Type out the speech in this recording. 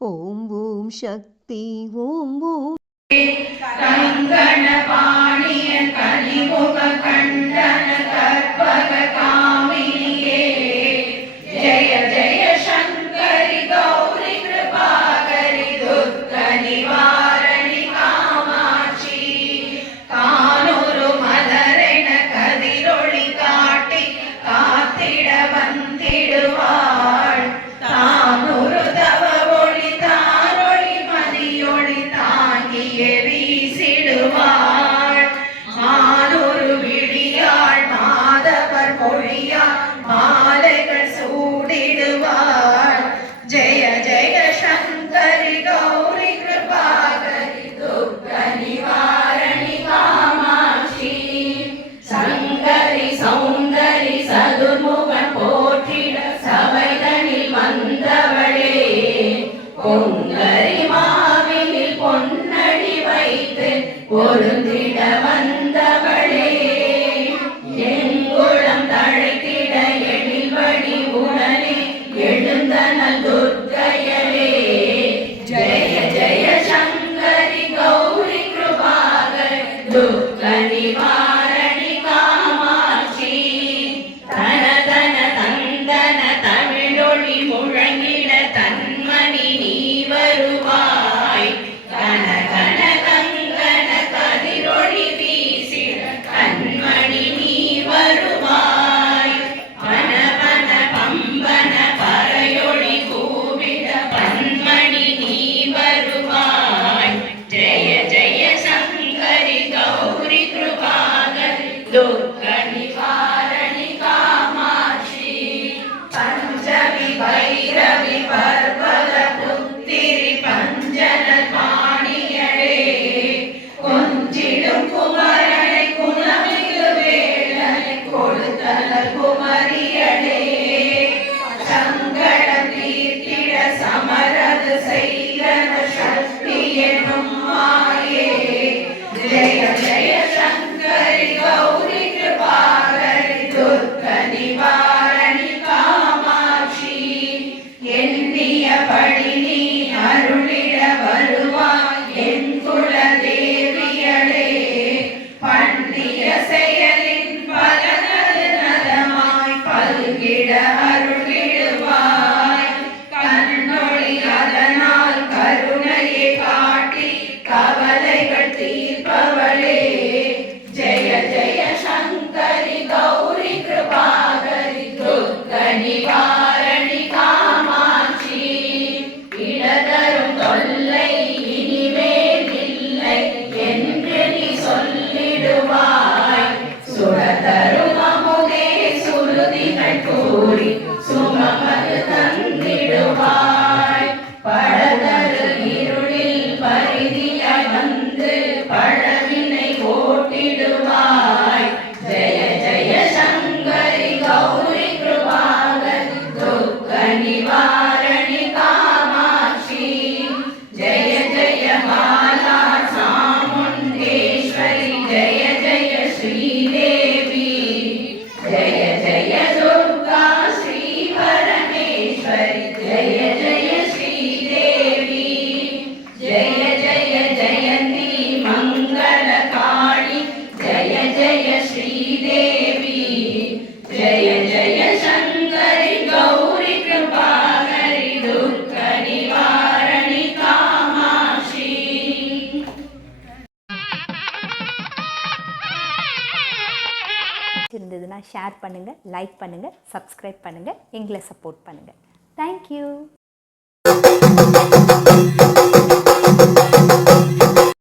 ஓம் ஓம் சக்தி ஓம் ஓம் கங்கணபாணிய கலிமுக கண்டன கற்பக காமினியே ஜெய ஜெய சங்கரி கௌரி கிருபாகரி துர்க நிவாரணி காமாட்சி கானூரு மலரென கதிரொளி காட்டி காத்திட வந்திடுவாள் தானூரு தவ ஒளி தாரொளி மதியொளி தாங்கியே வீசிடுவாள் மானூரு விழியாள் மாதவர் மொழியாள் மாலைகள் சூடிடுவாள் ஜெய ஜெய சங்கரி கௌரி கிருபாகரி துர்க நிவாரணி காமாட்சி சங்கரி சௌந்தரி சதுர்முகன் போற்றிட சபைதனில் வந்தவளே பொங்கரி மாவினில் பொன்னடி வைத்து பொருந்திட வந்தவளே எங்குளம் தழைத்திட எழில் வடி உடனே எழுந்தனல் துர்க்கையலே ஜெய ஜெய சங்கரி கௌரி கிருபாகரி துர்க நிவாரணி காமாட்சி தன தன தந்தன தமிழொளி முழங்கிட தன்மணி நீ வருவாய் கன கன கங்கன கதிரொளி வீசிட கண்மணி நீ வருவாய் பன பன பம்பன பறையொளி கூவிட பன்மணி நீ வருவாய் ஜெய ஜெய சங்கரி கௌரி கிருபாகரி துர்க நிவாரணி காமாட்சி பஞ்சமி பைரவி பர்வத புத்திரி பஞ்சன பாணியளே கொஞ்சிடும் குமரனை குணமிகு வேளனை கொடுத்தன குமரியளே சங்கடம் தீர்த்திட சமரது செய்தன சக்தி எனும் மாயே ஜெய ஜெய சங்கரி கௌரி கிருபாகரி துர்க நிவாரணி காமாட்சி எண்ணியபடி நீ அருளிட வருவாய் என் குல தேவியளே பண்ணிய செயலின் பலனது நலமாய் பல்கிட அருளிடுவாய் கண்ணொளி அதனால் கருணையை காட்டி கவலைகள் தீர்ப்பவளே ஜெய ஜெய சங்கரி கௌரி கிருபாகரி துர்க நிவாரணி காமாட்சி இடதரும் தொல்லை இனிமேல் இல்லை என்று நீ சொல்லிடுவாய் சுடதரும் அமுதே சுருதிகள் கூறி சுமமது தந்திடுவாய் பழதரு இருளில் பரிதியாய் வந்து பழவினை ஓட்டிடுவாய் ஜெய ஜெய சங்கரி கௌரி கிருபாகரி துர்க நிவாரணி காமாட்சி ஜெய ஜெய மாலா சாமுண்டேஸ்வரி ஜெய ஜெய ஸ்ரீதேவி ஜெய ஜெய துர்கா ஸ்ரீ பரமேஸ்வரி ஜெய ஜெய ஸ்ரீதேவி ஜெய ஜெய ஜெயந்தி மங்கள காளி ஜெய ஜெய ஸ்ரீதேவி ஜெய ஜெய சங்கரி கௌரி கிருபாகரி துர்க நிவாரணி காமாட்சி இருந்ததுன்னா ஷேர் பண்ணுங்கள், லைக் பண்ணுங்கள், சப்ஸ்கிரைப் பண்ணுங்கள், எங்களை சப்போர்ட் பண்ணுங்கள். தேங்க்யூ.